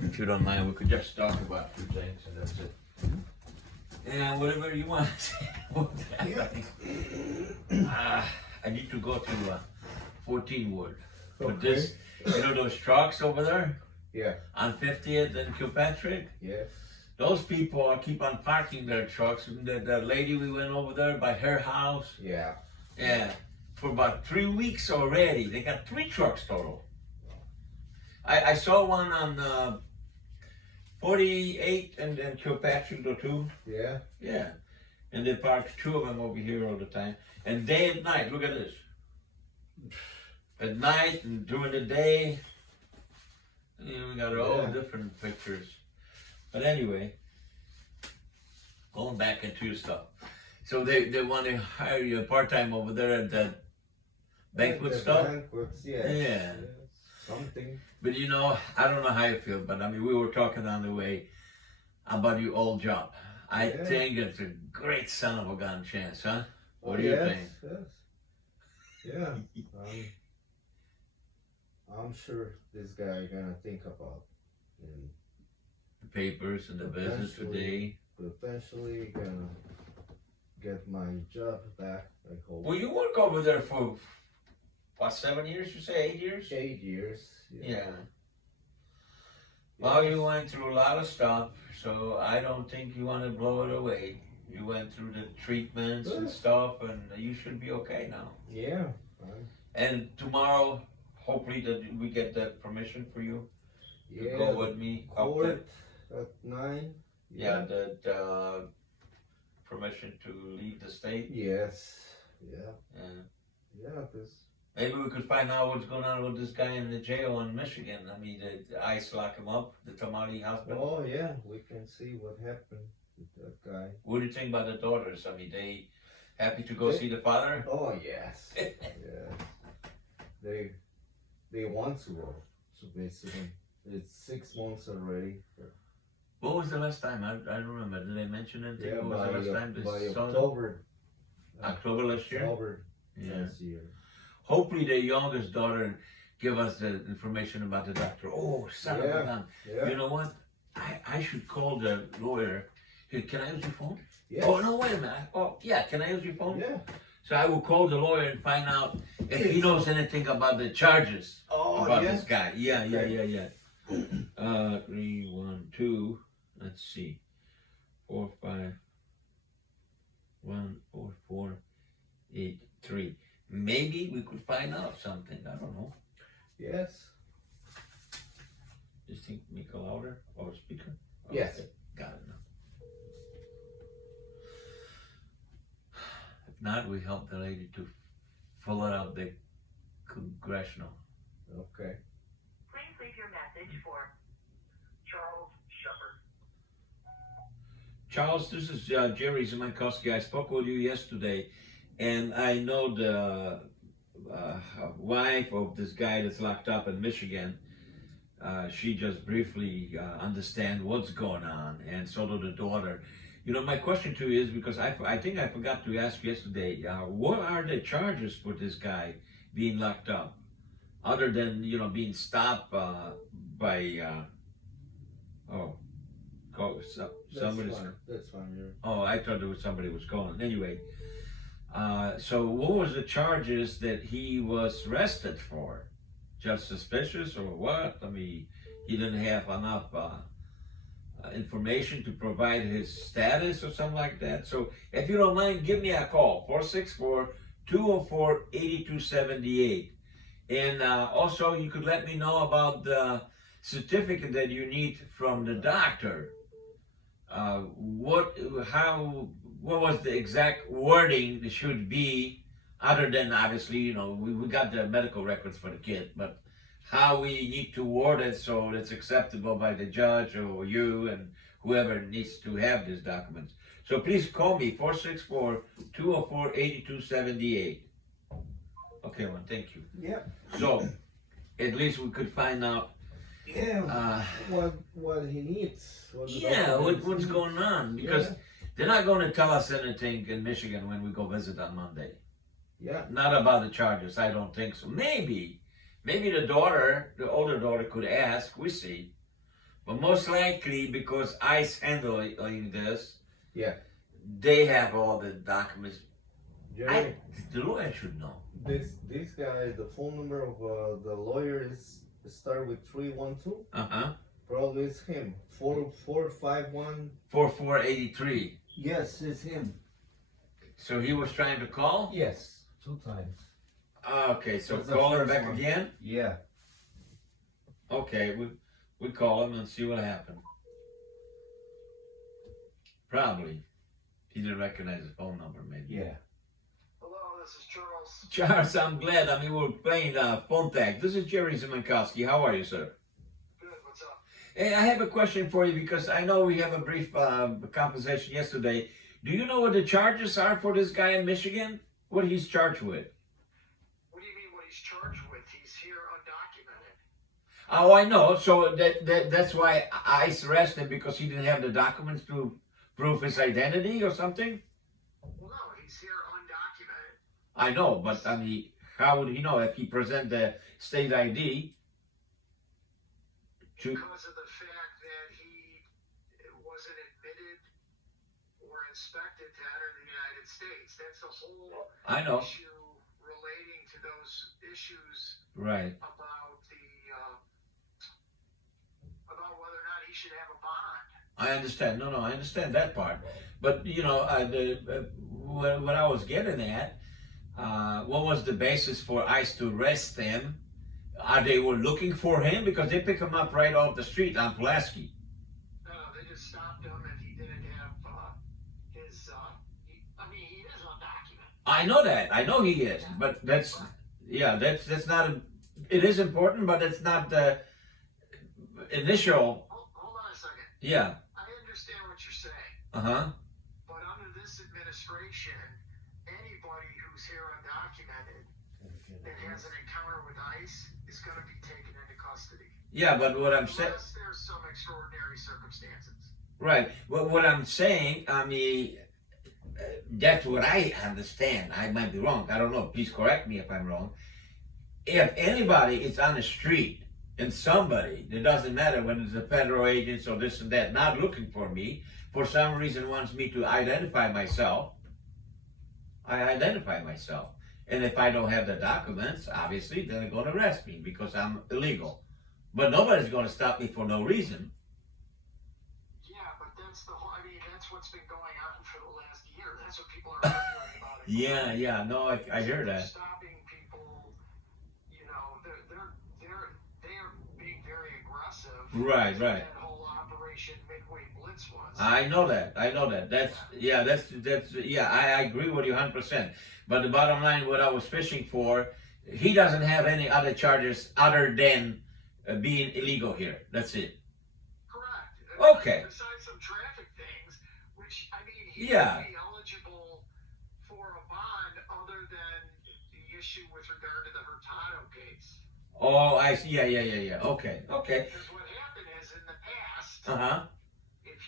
If you don't mind, we could just talk about a few things and that's it. And whatever you want to say. I need to go to 14 Wood. But this, those trucks over there? Yeah. On 50th and Kilpatrick? Yes. Those people keep on parking their trucks. The lady we went over there by her house. Yeah. Yeah. For about 3 weeks already. They got 3 trucks total. I saw one on 48 and Kilpatrick though too. Yeah. Yeah. And they parked 2 of them over here all the time. And day and night, look at this. At night and during the day, we got all different pictures. But anyway, going back into your stuff. So they want to hire you part-time over there at that banquet stuff? Banquets, yes. Yeah. Yes. Something. But I don't know how you feel, but I mean, we were talking on the way about your old job. I think it's a great son of a gun chance, huh? What do you think? Yes. Yeah. I'm sure this guy gonna think about the papers and the business today. Potentially gonna get my job back. I hope. Well, you work over there for what, 7 years? You say 8 years? 8 years. Yeah. Well, you went through a lot of stuff, so I don't think you want to blow it away. You went through the treatments and stuff, and you should be okay now. Yeah. And tomorrow, hopefully, that we get that permission for you to go with me. Court at 9. Yeah, that permission to leave the state. Yes. Yeah. Yeah. Yeah. This. Maybe we could find out what's going on with this guy in the jail in Michigan. I mean, the ICE lock him up, the Tamale hospital. Oh yeah, we can see what happened with that guy. What do you think about the daughters? I mean, they happy to go see the father? Oh yes. Yeah. They want to go. So basically, it's 6 months already. What was the last time? I don't remember. Did they mention it? Yeah, what was the last time they saw October. October last year? October last year. Hopefully the youngest daughter give us the information about the doctor. Oh, son of a gun. Yeah. You know what? I should call the lawyer. Here, can I use your phone? Yes. Oh, no, wait a minute. Oh, yeah, can I use your phone? Yeah. So I will call the lawyer and find out if he knows anything about the charges about this guy. Yeah. 312. Let's see. 4514483. Maybe we could find out something. I don't know. Yes. Just think, make a louder or speaker? Oh, yes. Okay. Got it now. If not, we help the lady to fill it out the congressional. Okay. Please leave your message for Charles Shepard. Charles, this is Jerry Zimankowski. I spoke with you yesterday, and I know the wife of this guy that's locked up in Michigan. She just briefly understand what's going on, and so do the daughter. My question to you is, because I think I forgot to ask yesterday, what are the charges for this guy being locked up? Other than, being stopped by, somebody's... That's fine. Oh, I thought there was somebody was calling. Anyway, so what was the charges that he was arrested for? Just suspicious or what? I mean, he didn't have enough information to provide his status or something like that. So if you don't mind, give me a call, 464-204-8278. And also you could let me know about the certificate that you need from the doctor. What was the exact wording that should be, other than obviously, we got the medical records for the kid, but how we need to word it so it's acceptable by the judge or you and whoever needs to have these documents. So please call me, 464-204-8278. Okay, well, thank you. Yeah. So, at least we could find out what he needs. What's going on, because they're not going to tell us anything in Michigan when we go visit on Monday. Yeah. Not about the charges, I don't think so. Maybe Maybe the daughter, the older daughter, could ask. We see, but most likely because ICE handling this, Yeah. they have all the documents. Jerry, The lawyer should know. this guy, the phone number of the lawyer is start with 312. Probably it's him. 4451. 4483. Yes, it's him. So he was trying to call. Yes, 2 times. Okay, so That's the call him first back one. again. Yeah. Okay, we call him and see what happened. Probably he didn't recognize the phone number. Maybe. Yeah. Hello, this is Charles. Charles, I'm glad. I mean, we're playing phone tag. This is Jerry Zemankowski. How are you, sir? Good, what's up? Hey, I have a question for you because I know we have a brief conversation yesterday. Do you know what the charges are for this guy in Michigan? What he's charged with? What do you mean what he's charged with? He's here undocumented. Oh, I know. So that's why ICE arrested him because he didn't have the documents to prove his identity or something? Well, no, he's here undocumented. I know, but I mean, how would he know if he present the state ID? Because of the fact that he wasn't admitted or inspected to enter the United States. That's the whole I know. issue relating to those issues Right. about about whether or not he should have a bond. I understand. No, I understand that part. But you know, what I was getting at, what was the basis for ICE to arrest him? They were looking for him because they pick him up right off the street on Pulaski. No, they just stopped him and he didn't have his. I mean, he is undocumented. I know that. I know he is. But that's not. It is important, but it's not the initial. Hold on a second. Yeah. I understand what you're saying, but under this administration, anybody who's here undocumented that has an encounter with ICE is going to be taken into custody. Yeah, but what I'm saying. Unless there's some extraordinary circumstances. Right. Well, what I'm saying, I mean, that's what I understand. I might be wrong. I don't know. Please correct me if I'm wrong. If anybody is on the street and somebody, it doesn't matter whether it's a federal agent or this and that, not looking for me, for some reason wants me to identify myself, I identify myself. And if I don't have the documents, obviously, then they're going to arrest me because I'm illegal. But nobody's going to stop me for no reason. Yeah, but that's the whole. I mean, that's what's been going on for the last year. That's what people are arguing about. Yeah. No, I hear that. Stopping people, you know, they are being very aggressive. Right. That whole Operation Midway Blitz was. I know that. That's I agree with you 100%. But the bottom line, what I was fishing for, he doesn't have any other charges other than being illegal here. That's it. Correct. Okay. Besides some traffic things, which I mean, he Yeah. would be eligible for a bond other than the issue with regard to the Hurtado case. Oh, I see. Yeah. Okay. Because what happened is in the past, if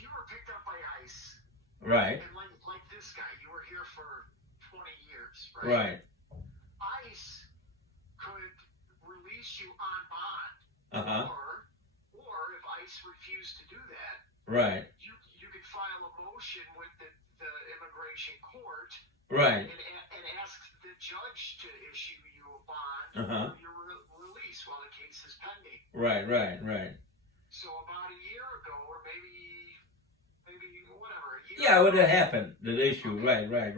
you were picked up by ICE, Right. and like this guy, you were here for 20 years, Right. ICE could release you on bond, or if ICE refused to do that, Right. you could file a motion with the immigration court, Right. and ask the judge to issue you a bond for your release while the case is pending. Right. So about a year ago, or maybe whatever, a year Yeah, ago, what had happened? The issue. Right. The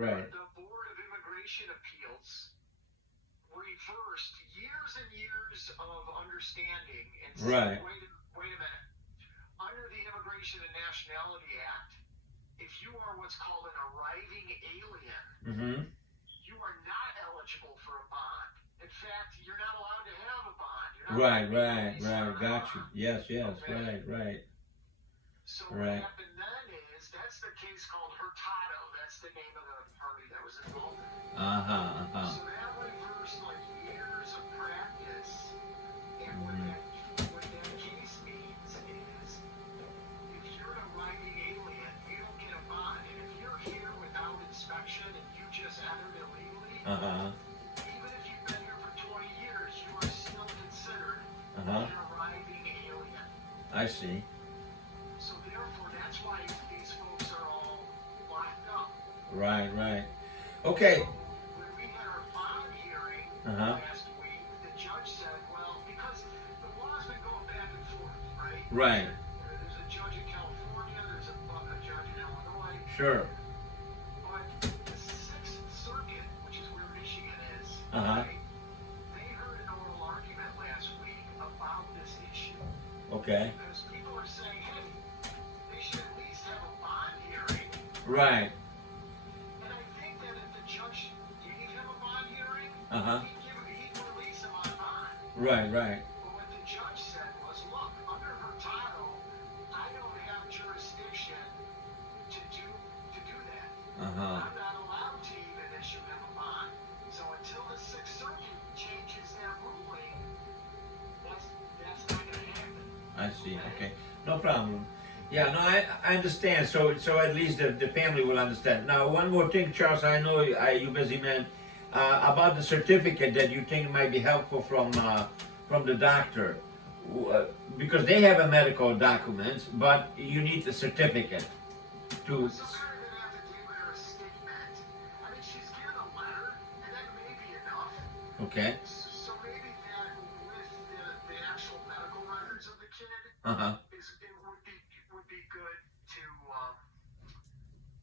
Board of Immigration Appeals reversed years and years of understanding and said, Right. wait a minute. Under the Immigration and Nationality Act, if you are what's called an arriving alien, you are not eligible for a bond. In fact, you're not allowed to have a bond. You're not allowed to be released on a Got you. bond. Yes. Okay. Right. So Right. what happened then is, that's the case called Hurtado. That's the name of the party that was involved in it. So that reversed like years of practice. And what that case means is, if you're an arriving alien, you don't get a bond. And if you're here without inspection and you just entered illegally, even Uh-huh. an arriving alien. I see. So therefore, that's why these folks are all locked up. Right, right. So Okay. when we had our bond hearing Uh-huh. last week, the judge said, well, because the law's been going back and forth, right? Right. There's a judge in California, there's a judge in Illinois. Sure. But the Sixth Circuit, which is where Michigan is, Uh-huh. right? They heard an oral argument last week about this issue. Okay. Because people are saying, hey, they should at least have a bond hearing. Right. And I think that if the judge gave him a bond hearing, Uh-huh. he'd release him on bond. Right, right. But what the judge said was, look, under Hurtado, I don't have jurisdiction to do that. Uh-huh. I'm not allowed to even issue him a bond. So until the Sixth Circuit changes their ruling, that's not going to happen. I see. Okay. No problem. Yeah, no, I understand. So at least the family will understand. Now, one more thing, Charles. I know you busy man. About the certificate that you think might be helpful from the doctor, because they have a medical documents, but you need the certificate to. Some kind of an affidavit or a statement. I mean, she's given a letter, and that may be enough. Okay. So maybe that with the actual medical records of the kid Uh-huh. would be good to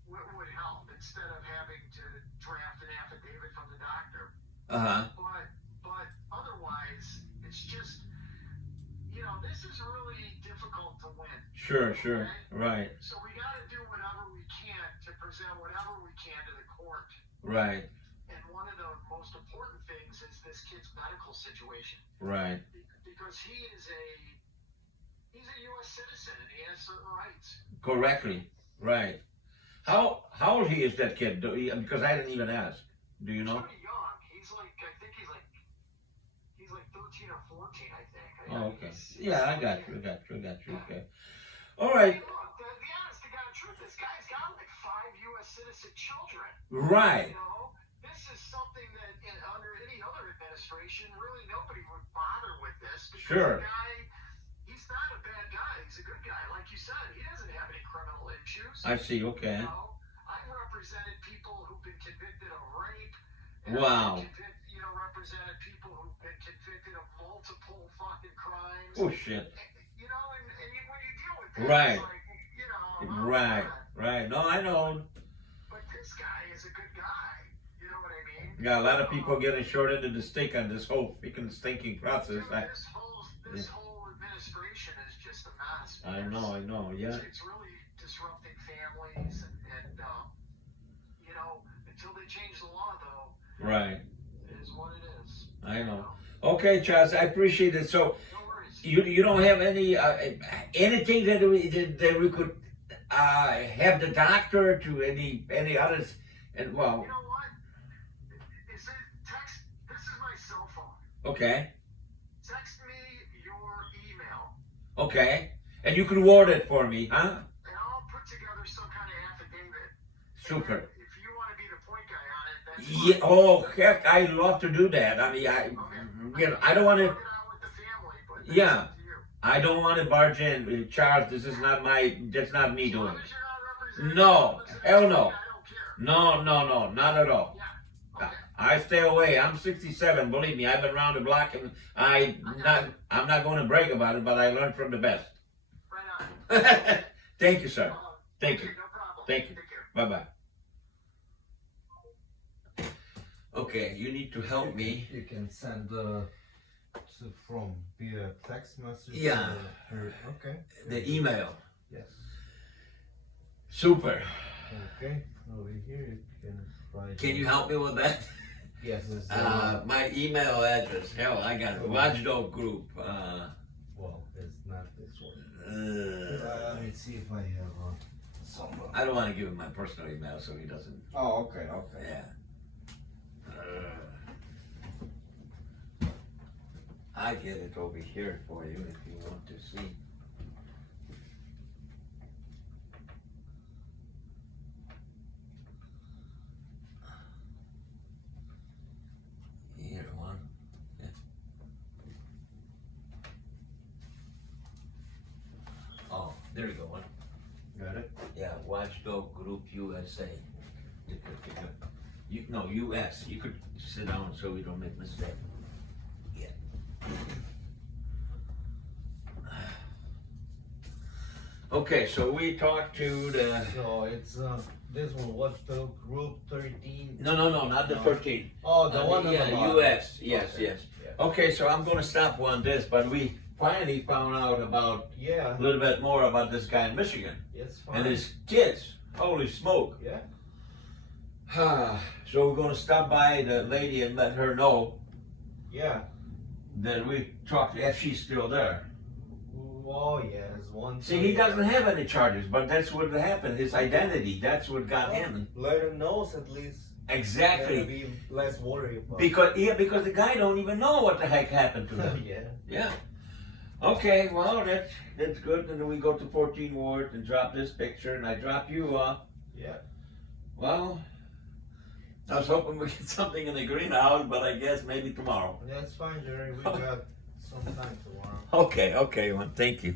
would help instead of having to draft an affidavit from the doctor. Uh-huh. But otherwise, it's just this is really difficult to win. Sure. Okay? Right. So we got to do whatever we can to present whatever we can to the court. Right. And one of the most important things is this kid's medical situation. Right. Because he's a U.S. citizen and he has certain rights. Correctly. Right. How old he is that kid? Because I didn't even ask. Do you He's know? pretty young. He's like 13 or 14, I think. Oh, okay. Yeah, I got you. Okay. All I right. mean, look, the honest to God truth, this guy's got like 5 U.S. citizen children. Right. This is something that under any other administration, really nobody would bother with this. Because Sure. the guy, he's not a bad guy. He's a good guy. Like you said, he doesn't have any criminal issues. I see. Okay. I've represented people who've been convicted of rape. And Wow. I've represented people who've been convicted of multiple fucking crimes. Oh shit. And when you deal with that, Right. it's like, Right. Right. No, I know. But this guy is a good guy. You know what I mean? Yeah, a lot of people getting short end of the stick on this whole freaking stinking process. Dude, this whole administration is just a mess. I know. Yeah. It's really disrupting families, and until they change the law, though, Right. it is what it is. I know. Okay, Charles, I appreciate it. So No worries. you don't have any anything that we could have the doctor to any others, and well. You know what? Is it text? This is my cell phone. Okay. Text me your email, Okay. And you can word it for me, huh? and I'll put together some kind of affidavit. Super. And if you want to be the point guy on it, that's Yeah. fine. Oh heck, I love to do that. I mean, I don't want to. Work it out with the family, but that's Yeah. up to you. I don't want to barge in, Charles. That's not me As doing long it. as you're not representing No, someone that's hell against no. me, I don't care. No, not at all. Yeah. Okay. I stay away. I'm 67. Believe me, I've been around the block, and I'm not going to brag about it, but I learned from the best. Right on. Thank you, sir. Thank Okay, you. no problem. Thank you. Take care. Bye bye. Okay, you need to help me. You can send from via text message. Yeah. Okay. The email. Yes. Super. Okay. Over here you can write. Can you help me with that? Yes. It's, My email address. Hell, I got a Watchdog group. well, it's not this one. Uh, Let me see if I have some. I don't want to give him my personal email so he doesn't. Oh, okay, okay. Yeah. I get it over here for you if you want to see. Here, one. Yeah. There you go. Got it? Yeah, Watchdog Group USA. No, US. You could sit down so we don't make mistakes. Yeah. Okay, so we talked to the. So it's this one, Watchdog Group 13. No, not the 13. Oh, the one on the bottom. US. Yes, Okay. yes. Yeah. Okay, so I'm going to stop on this, but we finally found out about Yeah. a little bit more about this guy in Michigan It's fine. and his kids. Holy smoke! Yeah. So we're going to stop by the lady and let her know Yeah. that we talked if she's still there. Oh yes, one. See, he doesn't have any charges, but that's what happened. His identity, that's what got him. Let him know at least. Exactly. Gotta be less worried about. Because the guy don't even know what the heck happened to him. Yeah. Yeah. Okay, well that's good. And then we go to 14 Ward and drop this picture, and I drop you off. Yeah. Well, I was hoping we get something in the greenhouse, but I guess maybe tomorrow. That's fine, Jerry. We got some time tomorrow. Okay, man. Thank you.